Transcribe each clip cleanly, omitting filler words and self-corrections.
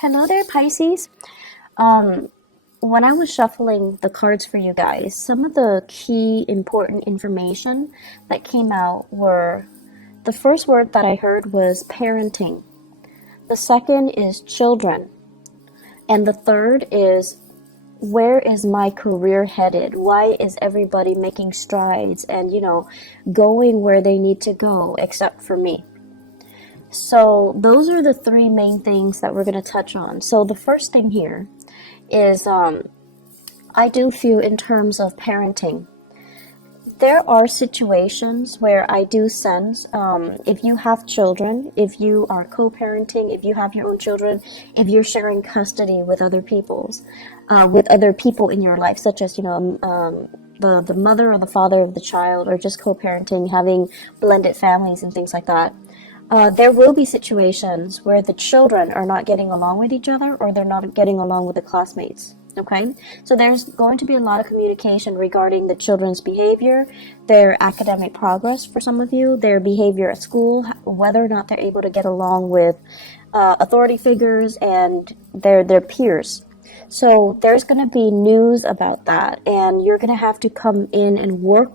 Hello there, Pisces. Um, when I was shuffling the cards for you guys, some of the key important information that came out were the first word that I heard was parenting. The second is children. And the third is where is my career headed? Why is everybody making strides and, going where they need to go except for me? So those are the three main things that we're going to touch on. So the first thing here is I do feel in terms of parenting. There are situations where I do sense if you have children, if you are co-parenting, if you have your own children, if you're sharing custody with other people in your life, such as the mother or the father of the child, or just co-parenting, having blended families and things like that. There will be situations where the children are not getting along with each other, or they're not getting along with the classmates. Okay, so there's going to be a lot of communication regarding the children's behavior, their academic progress for some of you, their behavior at school, whether or not they're able to get along with authority figures and their peers. So there's going to be news about that, and you're going to have to come in and work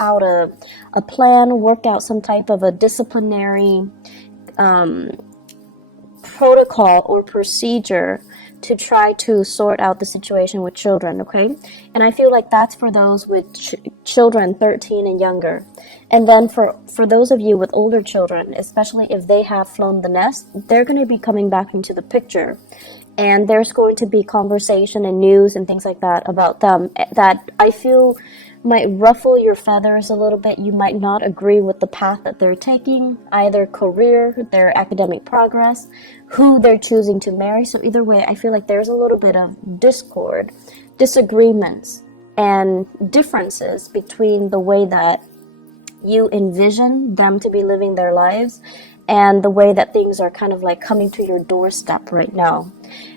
out a plan, work out some type of a disciplinary protocol or procedure to try to sort out the situation with children, okay? And I feel like that's for those with children 13 and younger. And then for those of you with older children, especially if they have flown the nest, they're going to be coming back into the picture. And there's going to be conversation and news and things like that about them that I feel might ruffle your feathers a little bit. You might not agree with the path that they're taking, either career, their academic progress, who they're choosing to marry. So either way, I feel like there's a little bit of discord, disagreements, and differences between the way that you envision them to be living their lives and the way that things are kind of like coming to your doorstep right now.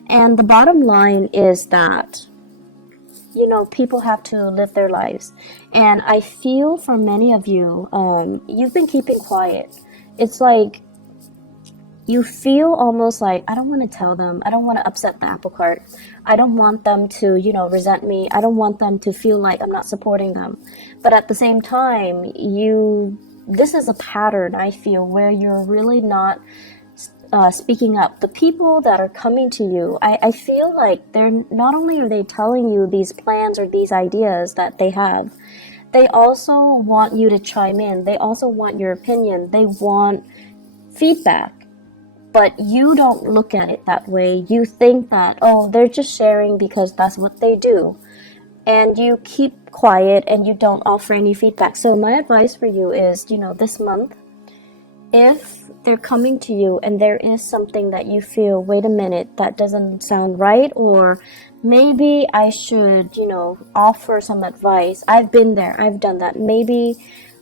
And the bottom line is that people have to live their lives. And I feel for many of you, you've been keeping quiet. It's like you feel almost like, I don't want to tell them. I don't want to upset the apple cart. I don't want them to, resent me. I don't want them to feel like I'm not supporting them. But at the same time, this is a pattern, I feel, where you're really not speaking up. The people that are coming to you, I feel like they're not only are they telling you these plans or these ideas that they have, they also want you to chime in. They also want your opinion. They want feedback. But you don't look at it that way. You think that, they're just sharing because that's what they do. And you keep quiet and you don't offer any feedback. So my advice for you is, this month, if they're coming to you and there is something that you feel, wait a minute, that doesn't sound right, or maybe I should, offer some advice. I've been there. I've done that. Maybe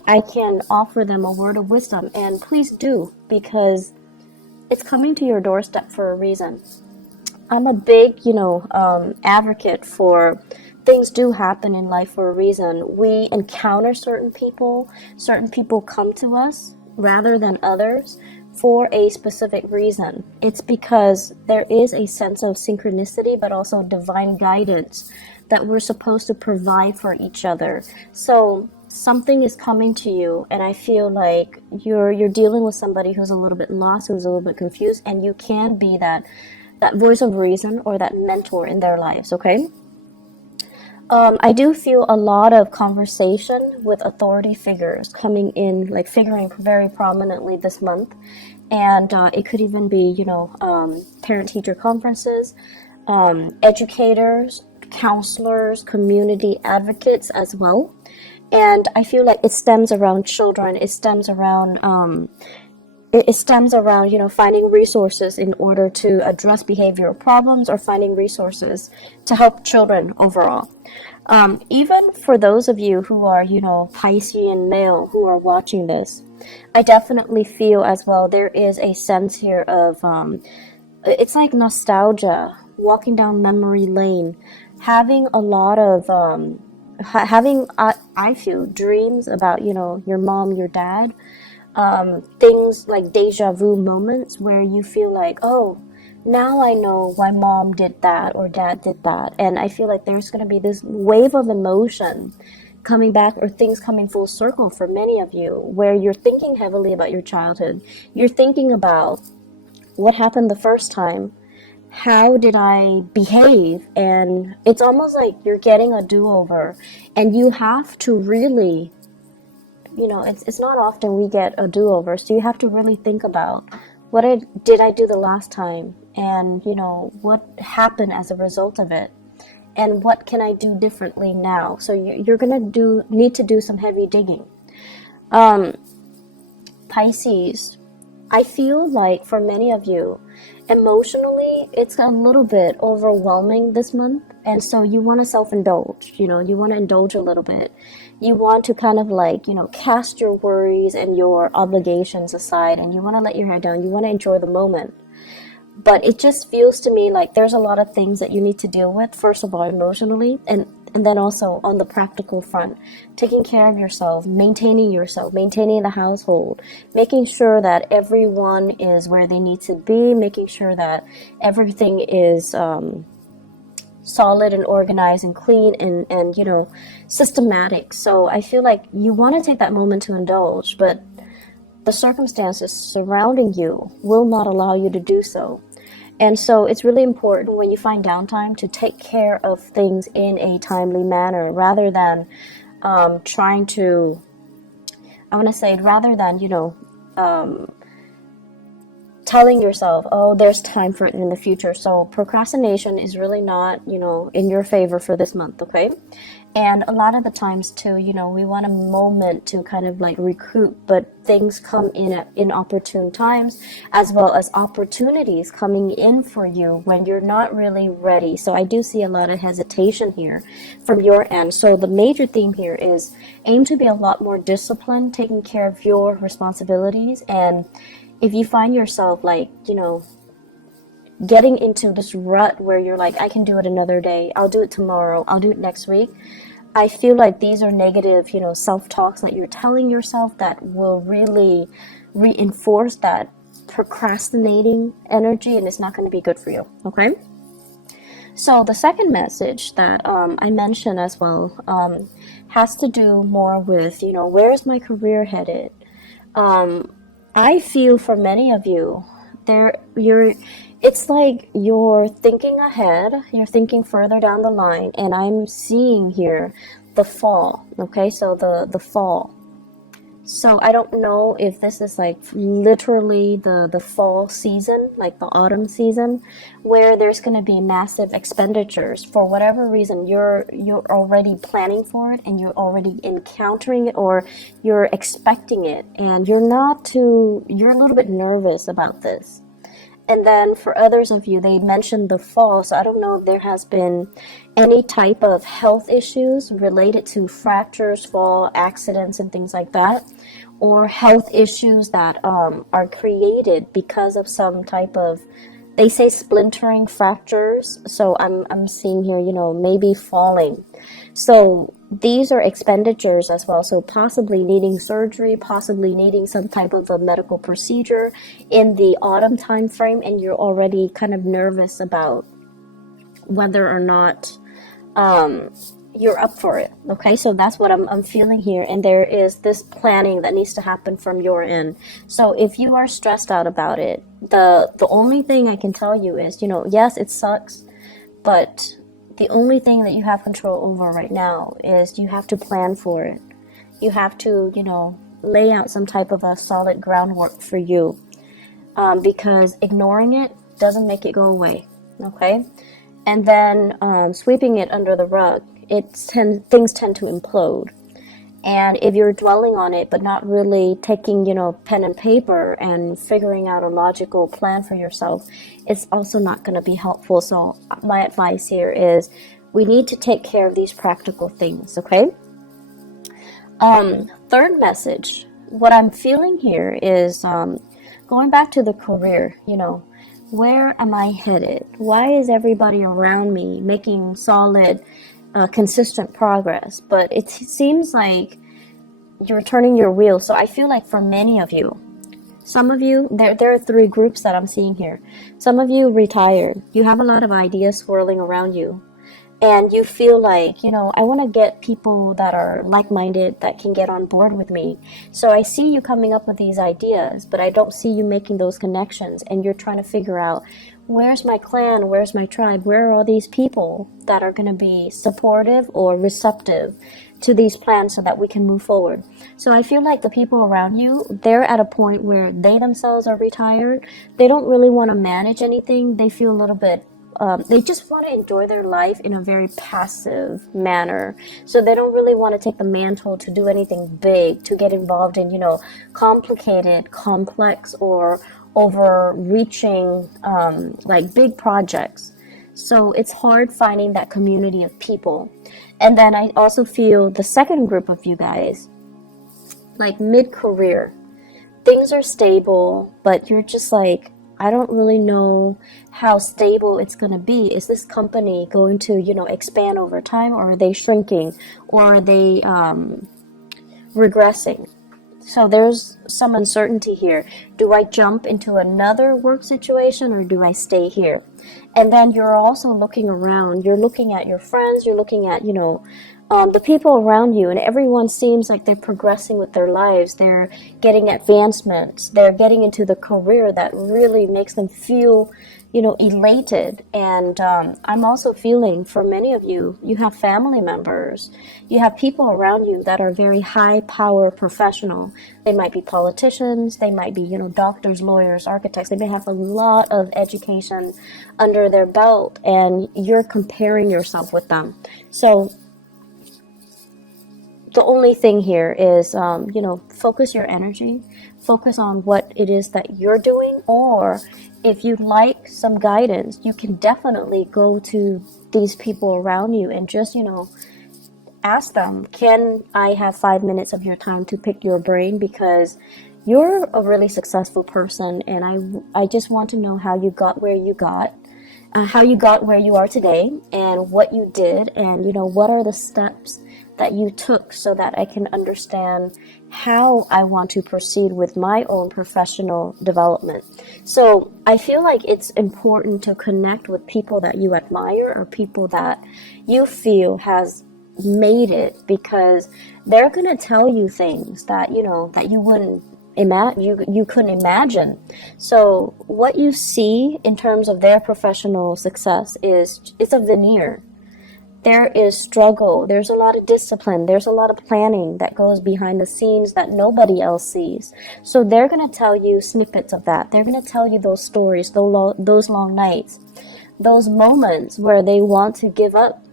I can offer them a word of wisdom. And please do, because it's coming to your doorstep for a reason. I'm a big, advocate for things do happen in life for a reason. We encounter certain people come to us rather than others for a specific reason. It's because there is a sense of synchronicity, but also divine guidance that we're supposed to provide for each other. So something is coming to you, and I feel like you're dealing with somebody who's a little bit lost, who's a little bit confused, and you can be that voice of reason or that mentor in their lives, okay? I do feel a lot of conversation with authority figures coming in, like figuring very prominently this month. And it could even be, parent-teacher conferences, educators, counselors, community advocates as well. And I feel like it stems around children. It stems around, finding resources in order to address behavioral problems, or finding resources to help children overall. Even for those of you who are, Piscean male who are watching this, I definitely feel as well there is a sense here of, it's like nostalgia, walking down memory lane, having a lot of, I feel dreams about, your mom, your dad, things like deja vu moments where you feel like, now I know why mom did that or dad did that. And I feel like there's going to be this wave of emotion coming back, or things coming full circle for many of you, where you're thinking heavily about your childhood. You're thinking about what happened the first time. How did I behave? And it's almost like you're getting a do-over, and you have to really, it's not often we get a do-over, so you have to really think about what did I do the last time, and what happened as a result of it, and what can I do differently now. So you're gonna need to do some heavy digging. Pisces, I feel like for many of you, emotionally, it's a little bit overwhelming this month. And so you want to self-indulge, you want to indulge a little bit. You want to kind of like, cast your worries and your obligations aside, and you want to let your hair down. You want to enjoy the moment. But it just feels to me like there's a lot of things that you need to deal with, first of all, emotionally, and then also on the practical front, taking care of yourself, maintaining the household, making sure that everyone is where they need to be, making sure that everything is solid and organized and clean and systematic. So I feel like you want to take that moment to indulge, but the circumstances surrounding you will not allow you to do so. And so it's really important when you find downtime to take care of things in a timely manner, rather than telling yourself, oh, there's time for it in the future. So procrastination is really not, in your favor for this month, okay? And a lot of the times too, we want a moment to kind of like recoup, but things come in at inopportune times, as well as opportunities coming in for you when you're not really ready. So I do see a lot of hesitation here from your end. So the major theme here is aim to be a lot more disciplined, taking care of your responsibilities. And if you find yourself like, getting into this rut where you're like, I can do it another day, I'll do it tomorrow, I'll do it next week, I feel like these are negative, self-talks that you're telling yourself that will really reinforce that procrastinating energy, and it's not going to be good for you, okay? So the second message that I mentioned as well has to do more with, where is my career headed? I feel for many of you, it's like you're thinking ahead, you're thinking further down the line, and I'm seeing here the fall, okay? So the fall. So I don't know if this is like literally the fall season, like the autumn season, where there's going to be massive expenditures for whatever reason. You're already planning for it, and you're already encountering it, or you're expecting it, and you're a little bit nervous about this. And then for others of you, they mentioned the fall. So I don't know if there has been any type of health issues related to fractures, fall, accidents, and things like that, or health issues that are created because of some type of, they say, splintering fractures. So I'm seeing here, maybe falling. So these are expenditures as well. So possibly needing surgery, possibly needing some type of a medical procedure in the autumn time frame, and you're already kind of nervous about whether or not you're up for it. Okay, so that's what I'm feeling here, and there is this planning that needs to happen from your end. So if you are stressed out about it, the only thing I can tell you is, yes, it sucks, but the only thing that you have control over right now is you have to plan for it. You have to, lay out some type of a solid groundwork for you, because ignoring it doesn't make it go away, okay? And then sweeping it under the rug, things tend to implode. And if you're dwelling on it but not really taking, pen and paper and figuring out a logical plan for yourself, it's also not going to be helpful. So my advice here is we need to take care of these practical things, okay? Third message, what I'm feeling here is going back to the career, where am I headed? Why is everybody around me making solid, consistent progress, but it seems like you're turning your wheel? So I feel like for many of you, Some of you, there are three groups that I'm seeing here. Some of you retired. You have a lot of ideas swirling around you. And you feel like, I want to get people that are like-minded that can get on board with me. So I see you coming up with these ideas, but I don't see you making those connections. And you're trying to figure out, where's my clan? Where's my tribe? Where are all these people that are going to be supportive or receptive to these plans so that we can move forward? So I feel like the people around you, they're at a point where they themselves are retired. They don't really want to manage anything. They feel a little bit they just want to enjoy their life in a very passive manner. So they don't really want to take the mantle to do anything big, to get involved in, complicated, complex, or overreaching, like big projects. So it's hard finding that community of people. And then I also feel the second group of you guys, like mid-career. Things are stable, but you're just like, I don't really know how stable it's going to be. Is this company going to, expand over time, or are they shrinking, or are they regressing? So there's some uncertainty here. Do I jump into another work situation, or do I stay here? And then you're also looking around. You're looking at your friends. You're looking at, the people around you, and everyone seems like they're progressing with their lives. They're getting advancements. They're getting into the career that really makes them feel, elated. And I'm also feeling, for many of you, you have family members. You have people around you that are very high power professional. They might be politicians. They might be, doctors, lawyers, architects. They may have a lot of education under their belt, and you're comparing yourself with them. So the only thing here is, focus your energy, focus on what it is that you're doing, or if you'd like some guidance, you can definitely go to these people around you and just, ask them, can I have 5 minutes of your time to pick your brain? Because you're a really successful person, and I just want to know how you got where you got. How you got where you are today, and what you did, and what are the steps that you took, so that I can understand how I want to proceed with my own professional development. So I feel like it's important to connect with people that you admire, or people that you feel has made it, because they're going to tell you things that that you wouldn't you couldn't imagine. So what you see in terms of their professional success it's a veneer. There is struggle, there's a lot of discipline, there's a lot of planning that goes behind the scenes that nobody else sees. So they're going to tell you snippets of that. They're going to tell you those stories, those long nights, those moments where they want to give up,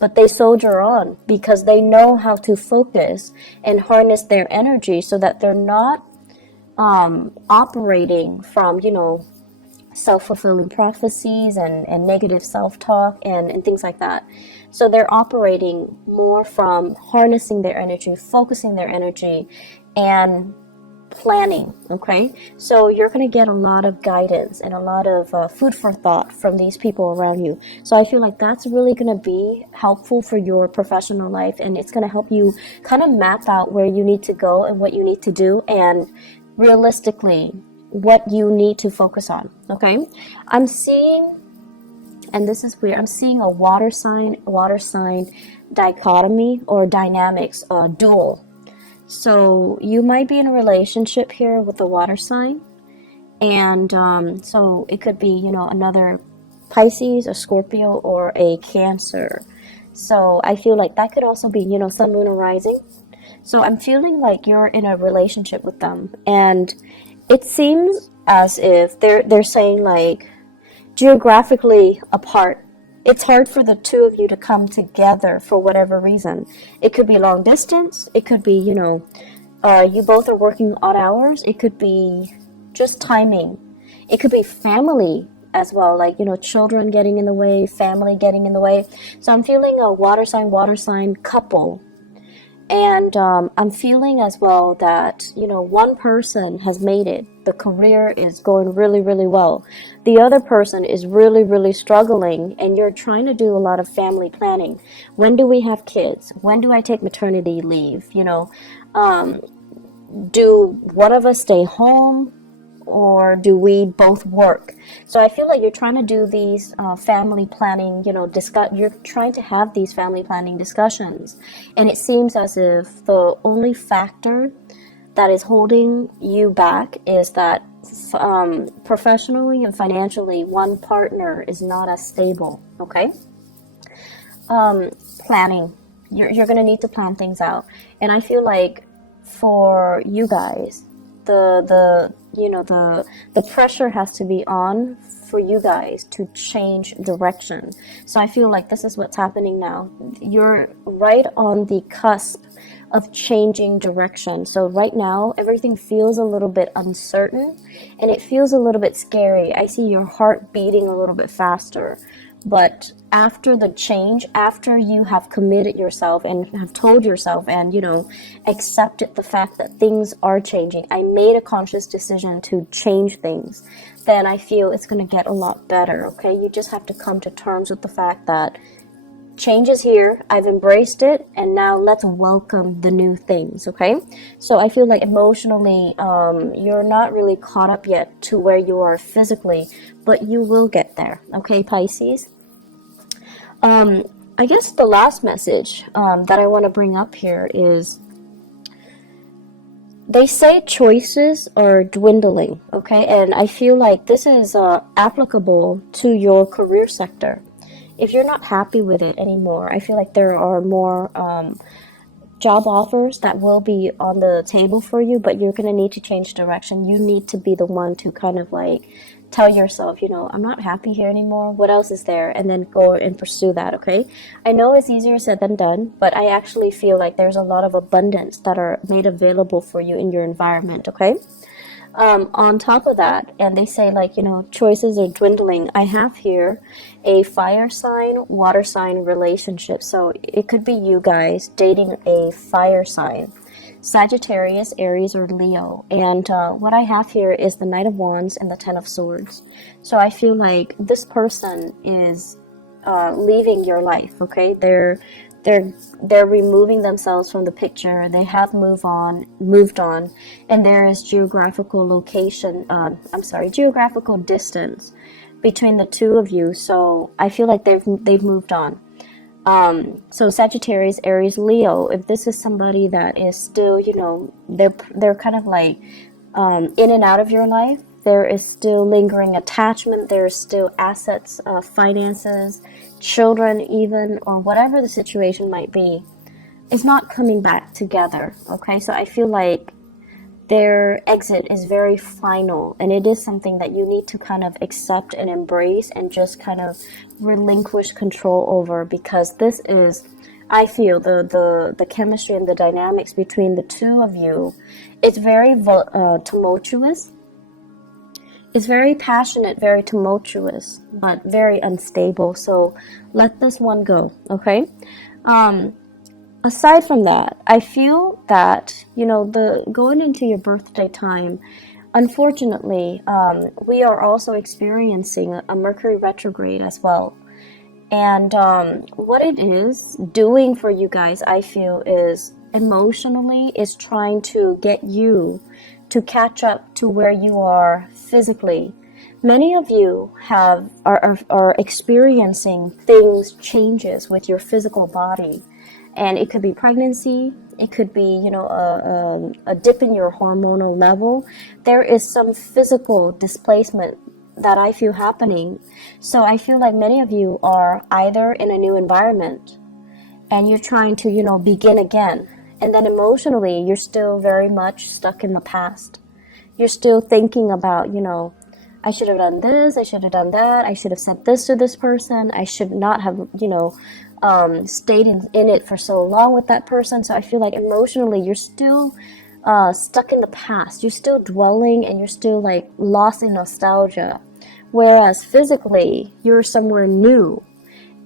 but they soldier on because they know how to focus and harness their energy so that they're not operating from, self-fulfilling prophecies and negative self-talk and things like that. So they're operating more from harnessing their energy, focusing their energy, and planning. Okay, so you're going to get a lot of guidance and a lot of food for thought from these people around you. So I feel like that's really going to be helpful for your professional life, and it's going to help you kind of map out where you need to go and what you need to do, and realistically what you need to focus on. Okay, I'm seeing, and this is weird, I'm seeing a water sign dichotomy or dynamics, dual. So you might be in a relationship here with the water sign, and so it could be, another Pisces, a Scorpio, or a Cancer. So I feel like that could also be, Sun, Moon, or Rising. So I'm feeling like you're in a relationship with them, and it seems as if they're saying, like, geographically apart, it's hard for the two of you to come together for whatever reason. It could be long distance. It could be, you both are working odd hours. It could be just timing. It could be family as well, like, children getting in the way, family getting in the way. So I'm feeling a water sign couple. And I'm feeling as well that, one person has made it. The career is going really, really well. The other person is really, really struggling, and you're trying to do a lot of family planning. When do we have kids? When do I take maternity leave? Do one of us stay home? or do we both work? So I feel like you're trying to do these family planning, you're trying to have these family planning discussions. And it seems as if the only factor that is holding you back is that professionally and financially, one partner is not as stable, okay? Planning. You're going to need to plan things out. And I feel like for you guys, the pressure has to be on for you guys to change direction. So I feel like this is what's happening now. You're right on the cusp of changing direction. So right now, everything feels a little bit uncertain and it feels a little bit scary. I see your heart beating a little bit faster. But after the change, after you have committed yourself and have told yourself and, accepted the fact that things are changing, I made a conscious decision to change things, then I feel it's going to get a lot better, okay? You just have to come to terms with the fact that change is here, I've embraced it, and now let's welcome the new things, okay? So I feel like emotionally, you're not really caught up yet to where you are physically, but you will get there, okay, Pisces? I guess the last message that I want to bring up here is, they say choices are dwindling, okay? And I feel like this is applicable to your career sector. If you're not happy with it anymore, I feel like there are more job offers that will be on the table for you, but you're going to need to change direction. You need to be the one to kind of like tell yourself, I'm not happy here anymore. What else is there? And then go and pursue that, okay? I know it's easier said than done, but I actually feel like there's a lot of abundance that are made available for you in your environment, okay? On top of that, and they say like, choices are dwindling. I have here a fire sign, water sign relationship. So it could be you guys dating a fire sign, Sagittarius, Aries, or Leo. And what I have here is the Knight of Wands and the Ten of Swords. So I feel like this person is leaving your life, okay? They're removing themselves from the picture. They have moved on, and there is geographical distance between the two of you. So I feel like they've moved on. So Sagittarius, Aries, Leo, if this is somebody that is still, they're kind of like in and out of your life, there is still lingering attachment, there is still assets, finances, children even, or whatever the situation might be, it's not coming back together, okay? So I feel like their exit is very final, and it is something that you need to kind of accept and embrace and just kind of relinquish control over, because this is, I feel, the chemistry and the dynamics between the two of you, it's very tumultuous. It's very passionate, very tumultuous, but very unstable. So let this one go, okay? Aside from that, I feel that, the going into your birthday time, unfortunately, we are also experiencing a Mercury retrograde as well. And what it is doing for you guys, I feel, is emotionally is trying to get you to catch up to where you are physically. Many of you are experiencing changes with your physical body, and it could be pregnancy, it could be a dip in your hormonal level. There is some physical displacement that I feel happening. So I feel like many of you are either in a new environment and you're trying to begin again. And then emotionally, you're still very much stuck in the past. You're still thinking about, I should have done this, I should have done that, I should have said this to this person, I should not have, stayed in it for so long with that person. So I feel like emotionally, you're still stuck in the past. You're still dwelling and you're still like lost in nostalgia. Whereas physically, you're somewhere new.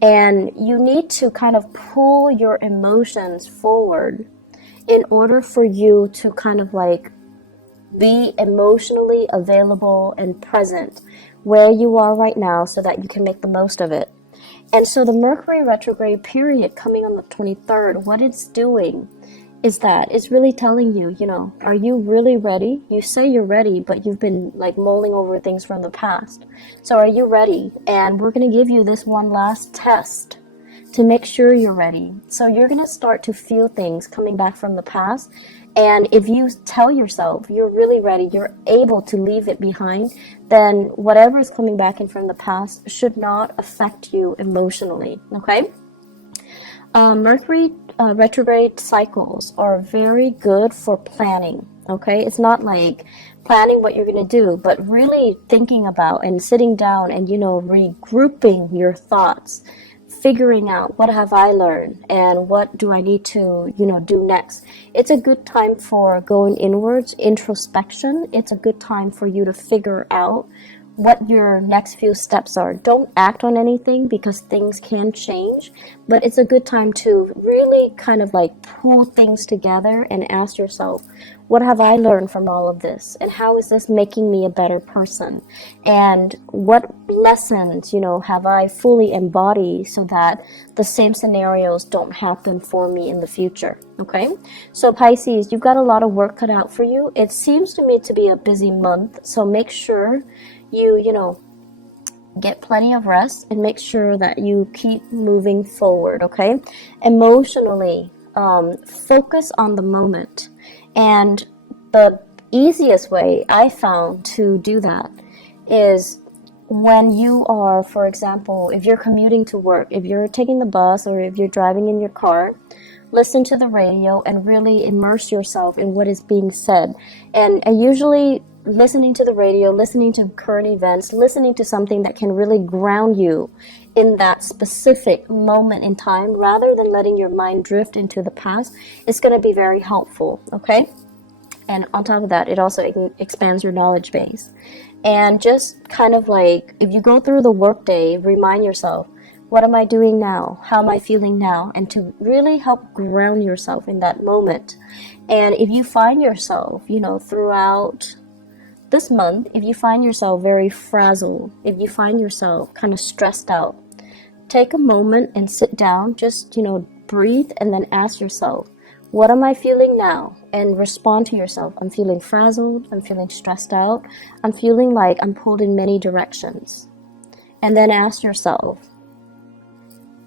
And you need to kind of pull your emotions forward in order for you to kind of like be emotionally available and present where you are right now so that you can make the most of it. And so the Mercury retrograde period coming on the 23rd, what it's doing is that it's really telling you, are you really ready? You say you're ready, but you've been like mulling over things from the past. So are you ready? And we're going to give you this one last test to make sure you're ready. So you're going to start to feel things coming back from the past. And if you tell yourself you're really ready, you're able to leave it behind, then whatever is coming back in from the past should not affect you emotionally, okay? Mercury retrograde cycles are very good for planning, okay? It's not like planning what you're going to do, but really thinking about and sitting down and, regrouping your thoughts, figuring out what have I learned and what do I need to, do next. It's a good time for going inwards, introspection. It's a good time for you to figure out what your next few steps are. Don't act on anything because things can change, but it's a good time to really kind of like pull things together and ask yourself, what have I learned from all of this? And how is this making me a better person? And what lessons, have I fully embodied so that the same scenarios don't happen for me in the future? Okay? So Pisces, you've got a lot of work cut out for you. It seems to me to be a busy month, so make sure you get plenty of rest and make sure that you keep moving forward, okay? Emotionally, focus on the moment. And the easiest way I found to do that is when you are, for example, if you're commuting to work, if you're taking the bus or if you're driving in your car, listen to the radio and really immerse yourself in what is being said. And usually listening to the radio, listening to current events, listening to something that can really ground you in that specific moment in time rather than letting your mind drift into the past is going to be very helpful, okay? And on top of that, it also expands your knowledge base. And just kind of like, if you go through the workday, remind yourself, what am I doing now? How am I feeling now? And to really help ground yourself in that moment. And if you find yourself, throughout this month, if you find yourself very frazzled, if you find yourself kind of stressed out, take a moment and sit down, just, breathe and then ask yourself, what am I feeling now? And respond to yourself. I'm feeling frazzled. I'm feeling stressed out. I'm feeling like I'm pulled in many directions. And then ask yourself,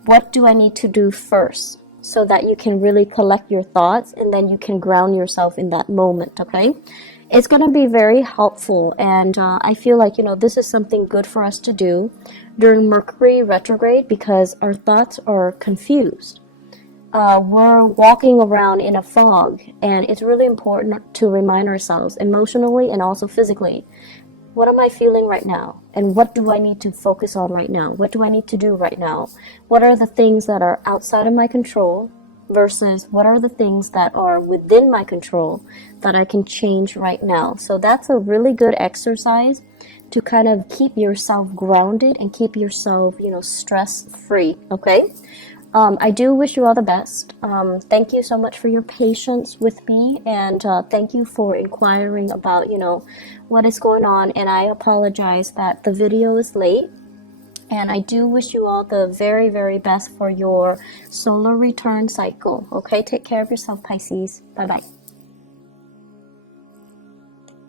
what do I need to do first? So that you can really collect your thoughts and then you can ground yourself in that moment, okay? It's going to be very helpful, and I feel like, this is something good for us to do during Mercury retrograde because our thoughts are confused. We're walking around in a fog, and it's really important to remind ourselves emotionally and also physically, what am I feeling right now? And what do I need to focus on right now? What do I need to do right now? What are the things that are outside of my control versus what are the things that are within my control that I can change right now? So that's a really good exercise to kind of keep yourself grounded and keep yourself, stress-free, okay? I do wish you all the best. Thank you so much for your patience with me, and thank you for inquiring about, what is going on. And I apologize that the video is late. And I do wish you all the very, very best for your solar return cycle. Okay, take care of yourself, Pisces. Bye-bye.